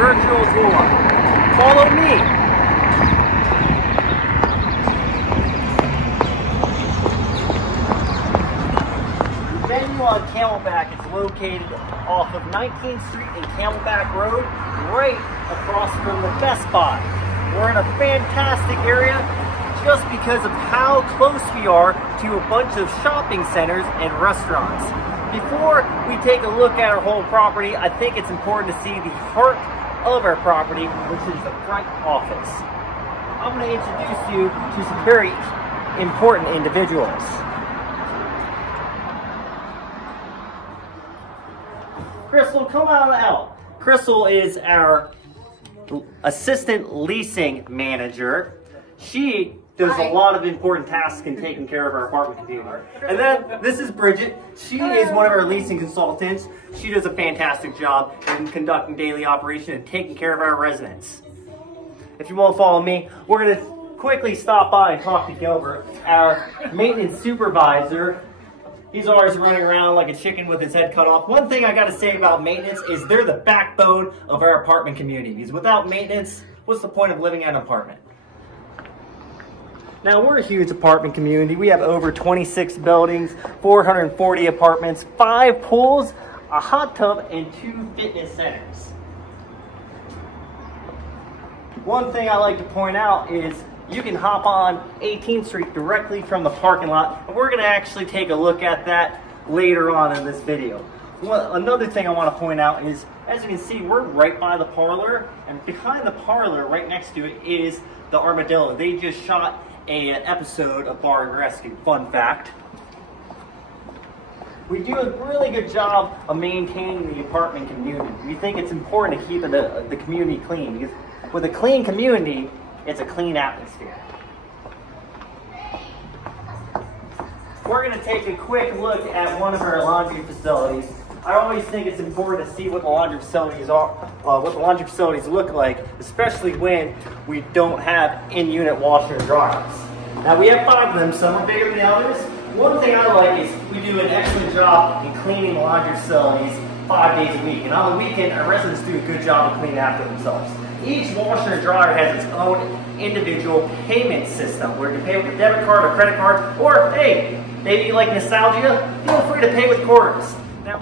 virtual tour. Follow me. The venue on Camelback is located off of 19th Street and Camelback Road, right across from the Best Buy. We're in a fantastic area just because of how close we are to a bunch of shopping centers and restaurants. Before we take a look at our whole property, I think it's important to see the heart of our property, which is the front office. I'm going to introduce you to some very important individuals. Crystal, come on out. Crystal is our assistant leasing manager. She does a lot of important tasks in taking care of our apartment community. And then this is Bridget. She is one of our leasing consultants. She does a fantastic job in conducting daily operation and taking care of our residents. If you won't follow me, we're going to quickly stop by and talk to Gilbert, our maintenance supervisor. He's always running around like a chicken with his head cut off. One thing I got to say about maintenance is they're the backbone of our apartment community. Because without maintenance, what's the point of living in an apartment? Now, we're a huge apartment community. We have over 26 buildings, 440 apartments, 5 pools, a hot tub, and 2 fitness centers. One thing I like to point out is you can hop on 18th Street directly from the parking lot, and we're going to actually take a look at that later on in this video. Another thing I want to point out is, as you can see, we're right by the parlor, and behind the parlor, right next to it, is the Armadillo. They just shot an episode of Bar and Rescue. Fun fact. We do a really good job of maintaining the apartment community. We think it's important to keep the community clean, because with a clean community, it's a clean atmosphere. We're going to take a quick look at one of our laundry facilities. I always think it's important to see what the laundry facilities are, what the laundry facilities look like, especially when we don't have in-unit washer and dryers. Now, we have 5 of them. Some are bigger than others. One thing I like is we do an excellent job in cleaning the laundry facilities 5 days a week. And on the weekend, our residents do a good job of cleaning after themselves. Each washer and dryer has its own individual payment system where you can pay with a debit card or credit card, or hey, maybe you like nostalgia, feel free to pay with quarters. Now,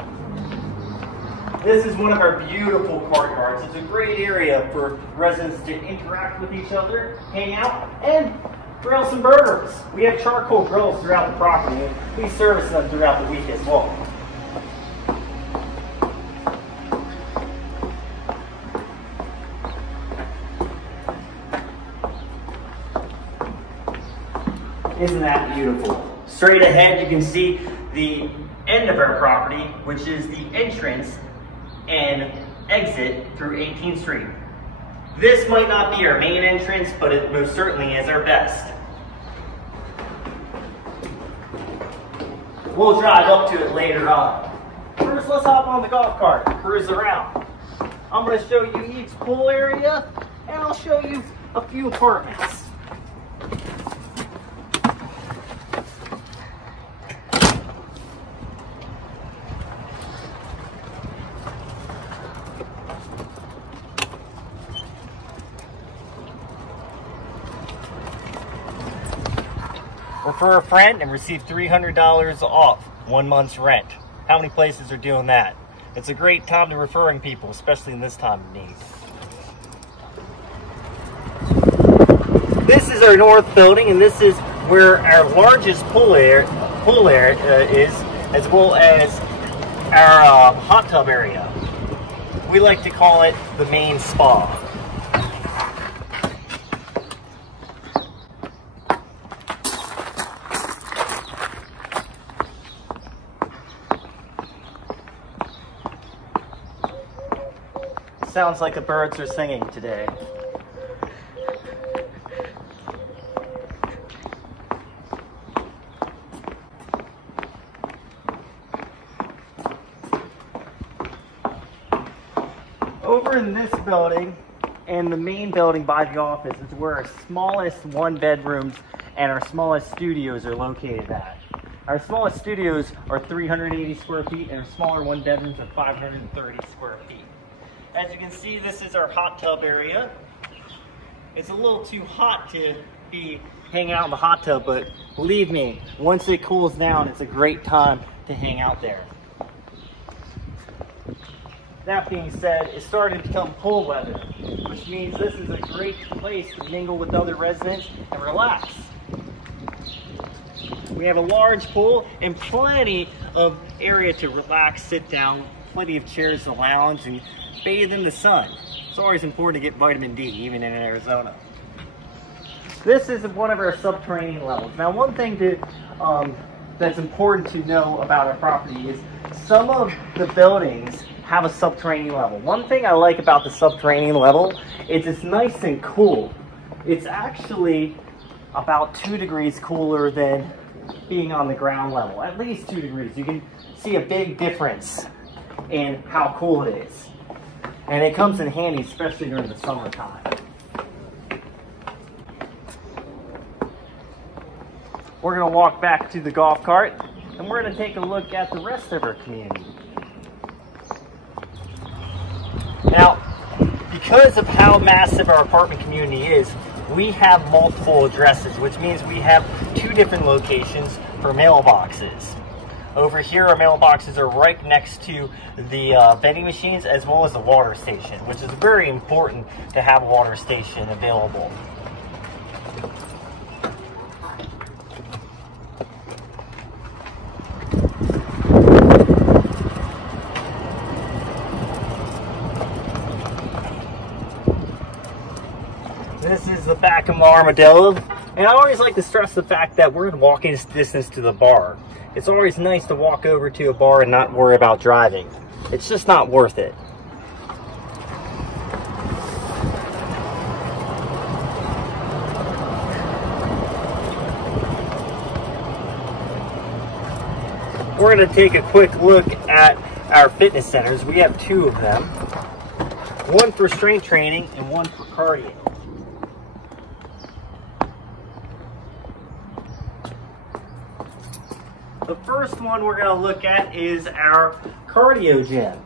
this is one of our beautiful courtyards. It's a great area for residents to interact with each other, hang out, and grill some burgers. We have charcoal grills throughout the property, and we service them throughout the week as well. Isn't that beautiful? Straight ahead, you can see the end of our property, which is the entrance and exit through 18th Street. This might not be our main entrance, but it most certainly is our best. We'll drive up to it later on. First, let's hop on the golf cart and cruise around. I'm going to show you each pool area, and I'll show you a few apartments. Refer a friend and receive $300 off 1 month's rent. How many places are doing that? It's a great time to referring people, especially in this time of need. This is our north building, and this is where our largest pool area is, as well as our hot tub area. We like to call it the main spa. Sounds like the birds are singing today. Over in this building and the main building by the office is where our smallest 1-bedrooms and our smallest studios are located at. Our smallest studios are 380 square feet and our smaller 1-bedrooms are 530 square feet. As you can see, this is our hot tub area. It's a little too hot to be hanging out in the hot tub, but believe me, once it cools down, it's a great time to hang out there. That being said, it's starting to become pool weather, which means this is a great place to mingle with other residents and relax. We have a large pool and plenty of area to relax, sit down, plenty of chairs to lounge and bathe in the sun. It's always important to get vitamin D, even in Arizona. This is one of our subterranean levels. Now, one thing that's important to know about our property is some of the buildings have a subterranean level. One thing I like about the subterranean level is it's nice and cool. It's actually about 2 degrees cooler than being on the ground level, at least 2 degrees. You can see a big difference in how cool it is. And it comes in handy, especially during the summertime. We're gonna walk back to the golf cart and we're gonna take a look at the rest of our community. Now, because of how massive our apartment community is, we have multiple addresses, which means we have 2 different locations for mailboxes. Over here, our mailboxes are right next to the vending machines as well as the water station, which is very important to have a water station available. This is the back of my Armadillo, and I always like to stress the fact that we're in walking distance to the bar. It's always nice to walk over to a bar and not worry about driving. It's just not worth it. We're going to take a quick look at our fitness centers. We have 2 of them. One for strength training and one for cardio. The first one we're going to look at is our cardio gym.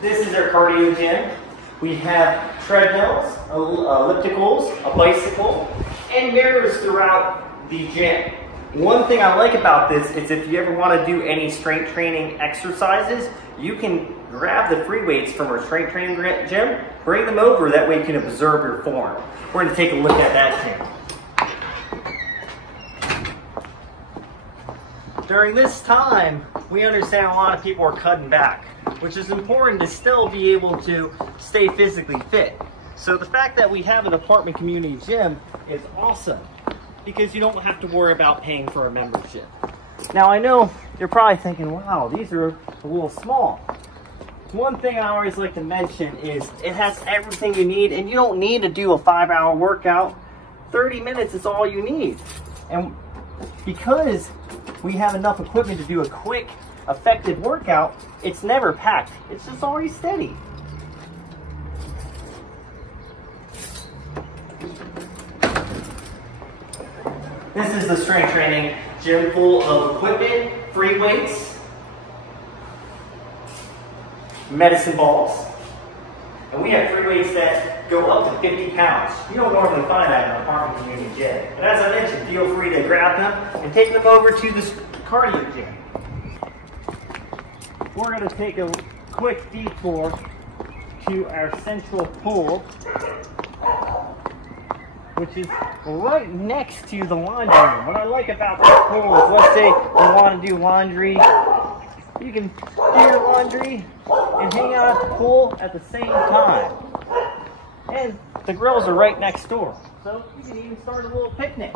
This is our cardio gym. We have treadmills, ellipticals, a bicycle, and mirrors throughout the gym. One thing I like about this is if you ever want to do any strength training exercises, you can grab the free weights from our strength training gym, bring them over, that way you can observe your form. We're going to take a look at that gym. During this time, we understand a lot of people are cutting back, which is important to still be able to stay physically fit. So the fact that we have an apartment community gym is awesome, because you don't have to worry about paying for a membership. Now, I know you're probably thinking, wow, these are a little small. One thing I always like to mention is it has everything you need, and you don't need to do a 5-hour workout. 30 minutes is all you need. And because we have enough equipment to do a quick, effective workout, it's never packed. It's just always steady. This is the strength training gym full of equipment, free weights, medicine balls, and we have free weights that go up to 50 pounds. You don't normally find that in an apartment community gym. But as I mentioned, feel free to grab them and take them over to this cardio gym. We're going to take a quick detour to our central pool, which is right next to the laundry room. What I like about this pool is, let's say you want to do laundry, you can do your laundry and hang out at the pool at the same time. And the grills are right next door, so you can even start a little picnic.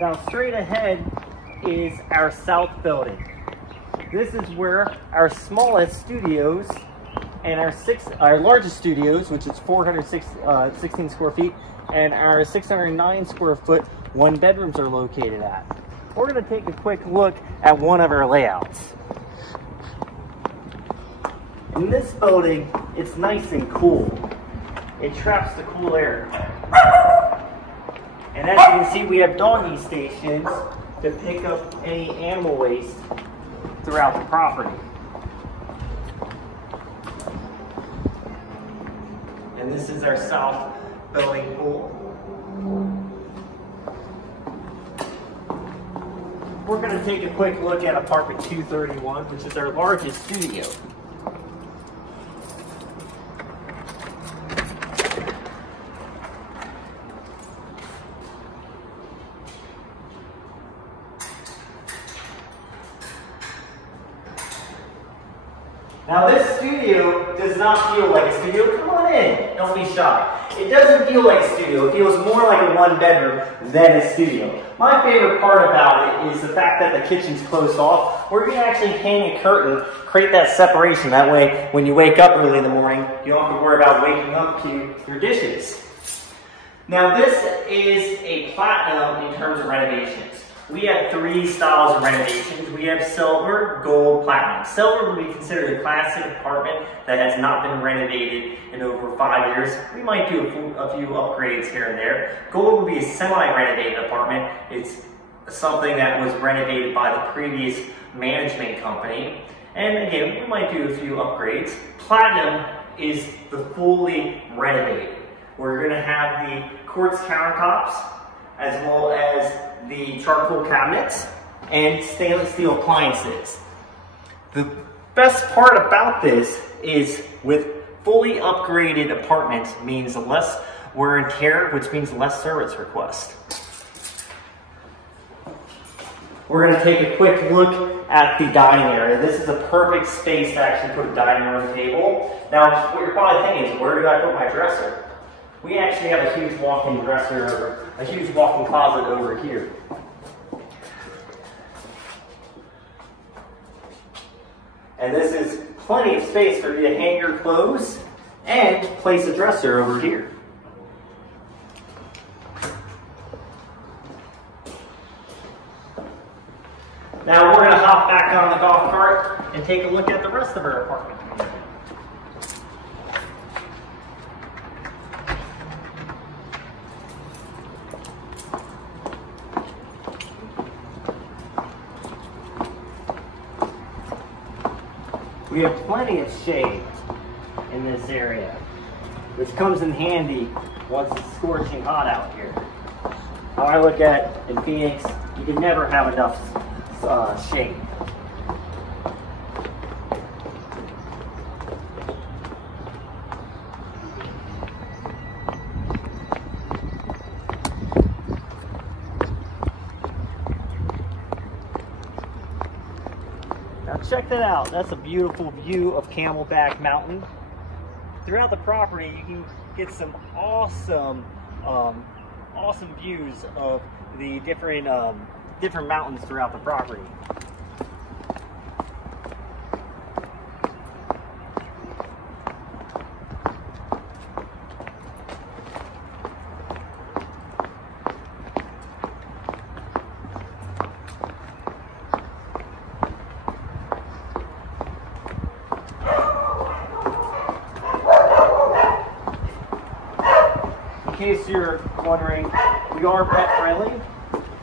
Now, straight ahead is our south building. This is where our smallest studios and our largest studios, which is 416 square feet, and our 609 square foot 1 bedrooms are located at. We're going to take a quick look at one of our layouts. In this building, it's nice and cool. It traps the cool air. And as you can see, we have doggy stations to pick up any animal waste throughout the property. And this is our south building pool. We're going to take a quick look at apartment 231, which is our largest studio. Now this studio does not feel like a studio. Come on in, don't be shy. It doesn't feel like a studio. It feels more like a 1 bedroom than a studio. My favorite part about it is the fact that the kitchen's closed off. We're going to actually hang a curtain, create that separation. That way, when you wake up early in the morning, you don't have to worry about waking up to your dishes. Now this is a platinum in terms of renovations. We have 3 styles of renovations. We have silver, gold, platinum. Silver would be considered a classic apartment that has not been renovated in over 5 years. We might do a few upgrades here and there. Gold would be a semi-renovated apartment. It's something that was renovated by the previous management company. And again, we might do a few upgrades. Platinum is the fully renovated. We're going to have the quartz countertops, as well as the charcoal cabinets and stainless steel appliances. The best part about this is with fully upgraded apartments means less wear and tear, which means less service requests. We're going to take a quick look at the dining area. This is a perfect space to actually put a dining room table. Now, what you're probably thinking is, where do I put my dresser? We actually have a huge walk-in dresser, a huge walk-in closet over here. And this is plenty of space for you to hang your clothes and place a dresser over here. Now we're going to hop back on the golf cart and take a look at the rest of our apartment. We have plenty of shade in this area, which comes in handy once it's scorching hot out here. How I look at in Phoenix, you can never have enough shade. Now check that out. That's a beautiful view of Camelback Mountain. Throughout the property, you can get some awesome, awesome views of the different mountains throughout the property. In case you're wondering, we are pet friendly.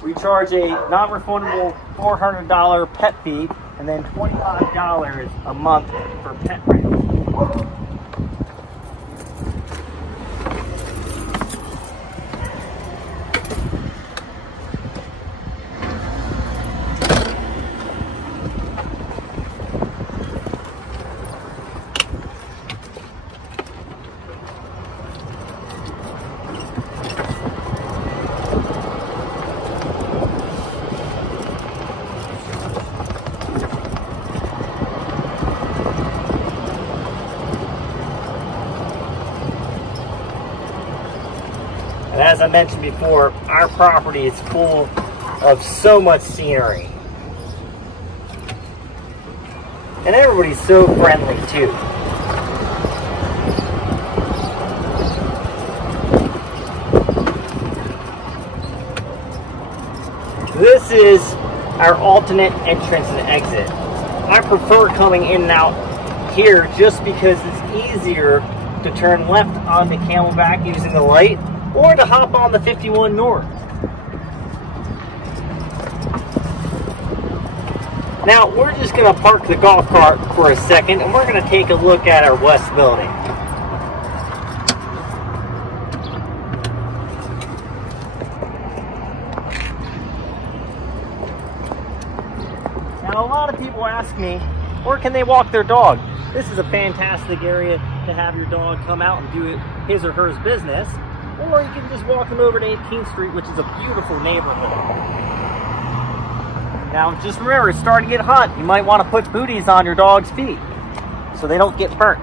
We charge a non-refundable $400 pet fee and then $25 a month for pet rental. And as I mentioned before, our property is full of so much scenery. And everybody's so friendly too. this is our alternate entrance and exit. I prefer coming in and out here just because it's easier to turn left on the Camelback using the light, or to hop on the 51 North. Now we're just going to park the golf cart for a second and we're going to take a look at our west building. Now a lot of people ask me, where can they walk their dog? This is a fantastic area to have your dog come out and do his or her business, or you can just walk them over to 18th Street, which is a beautiful neighborhood. Now just remember, it's starting to get hot. You might want to put booties on your dog's feet so they don't get burnt.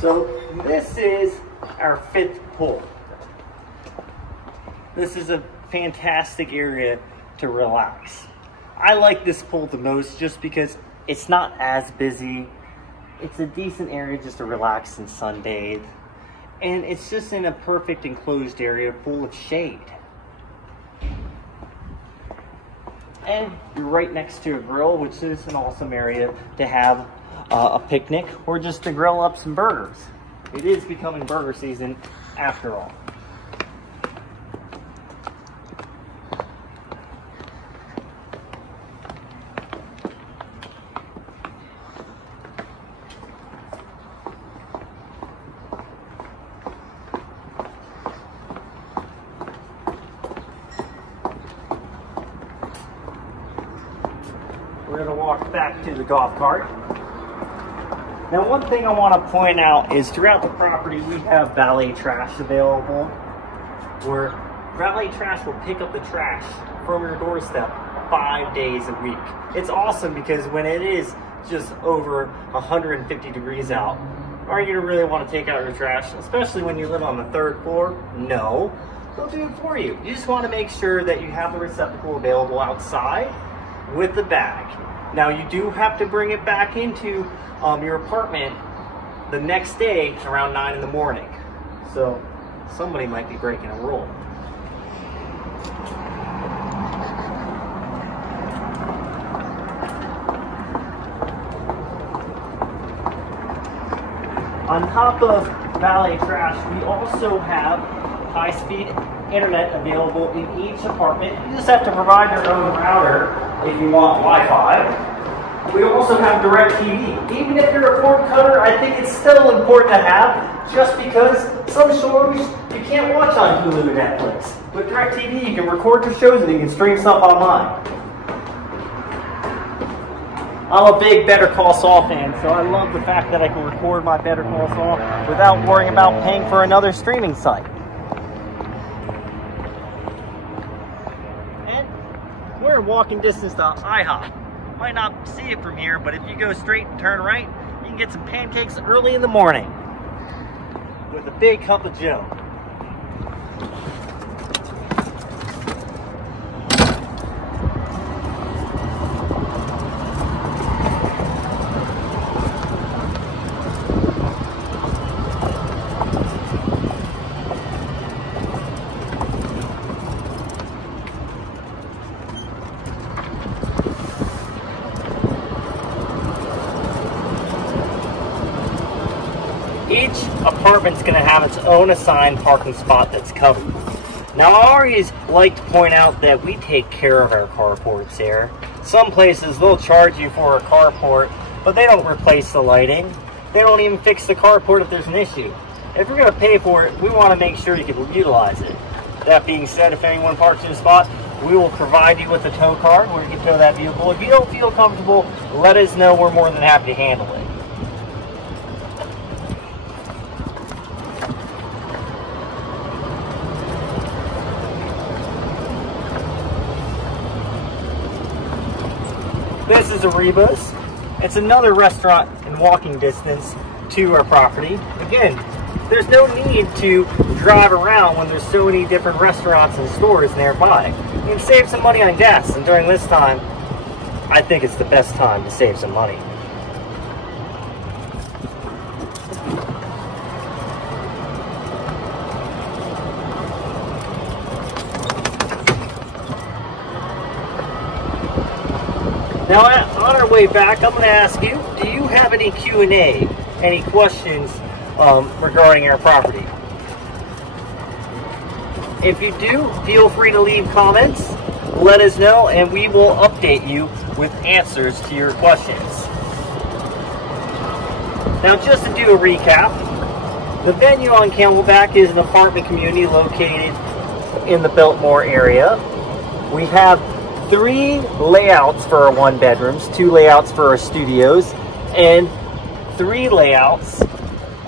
So this is our 5th pool. This is a fantastic area to relax. I like this pool the most just because it's not as busy. It's a decent area just to relax and sunbathe. And it's just in a perfect enclosed area full of shade. And you're right next to a grill, which is an awesome area to have a picnic or just to grill up some burgers. It is becoming burger season after all. We're going to walk back to the golf cart. Now one thing I want to point out is throughout the property we have Valet Trash available, where Valet Trash will pick up the trash from your doorstep 5 days a week. It's awesome because when it is just over 150 degrees out, are you going to really want to take out your trash, especially when you live on the 3rd floor? No, they'll do it for you. You just want to make sure that you have the receptacle available outside with the bag. Now you do have to bring it back into your apartment the next day around 9 in the morning. So somebody might be breaking a rule. On top of Valet Trash, we also have high-speed internet available in each apartment. You just have to provide your own router if you want Wi-Fi. We also have DirecTV. Even if you're a cord cutter, I think it's still important to have, just because some shows you can't watch on Hulu and Netflix. With DirecTV, you can record your shows and you can stream stuff online. I'm a big Better Call Saul fan, so I love the fact that I can record my Better Call Saul without worrying about paying for another streaming site. And we're in walking distance to IHOP. Might not see it from here, but if you go straight and turn right, you can get some pancakes early in the morning with a big cup of Joe. Each apartment's going to have its own assigned parking spot that's covered. Now, I always like to point out that we take care of our carports here. Some places, they'll charge you for a carport, but they don't replace the lighting. They don't even fix the carport if there's an issue. If we're going to pay for it, we want to make sure you can utilize it. That being said, if anyone parks in a spot, we will provide you with a tow card where you can tow that vehicle. If you don't feel comfortable, let us know. We're more than happy to handle it. This is Ariba's. It's another restaurant in walking distance to our property. Again, there's no need to drive around when there's so many different restaurants and stores nearby. You can save some money on gas, and during this time, I think it's the best time to save some money. Now, on our way back, I'm going to ask you, do you have any Q&A, any questions regarding our property? If you do, feel free to leave comments, let us know, and we will update you with answers to your questions. Now, just to do a recap, the venue on Camelback is an apartment community located in the Biltmore area. We have 3 layouts for our 1 bedrooms, 2 layouts for our studios, and 3 layouts,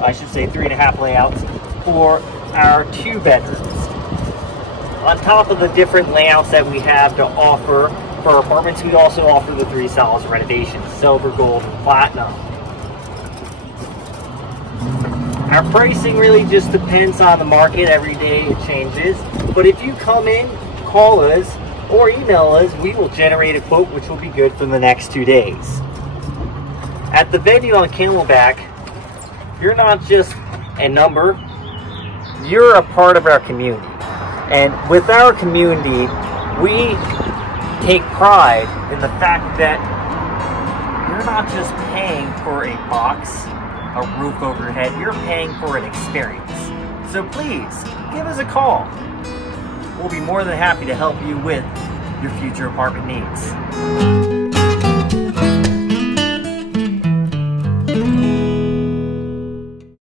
I should say 3.5 layouts, for our 2 bedrooms. On top of the different layouts that we have to offer for our apartments, we also offer the 3 styles of renovations: silver, gold, and platinum. Our pricing really just depends on the market. Every day it changes. But if you come in, call us, or email us, we will generate a quote which will be good for the next 2 days. At the venue on Camelback, you're not just a number, you're a part of our community. And with our community, we take pride in the fact that you're not just paying for a box, a roof over your head, you're paying for an experience. So please, give us a call. We'll be more than happy to help you with your future apartment needs.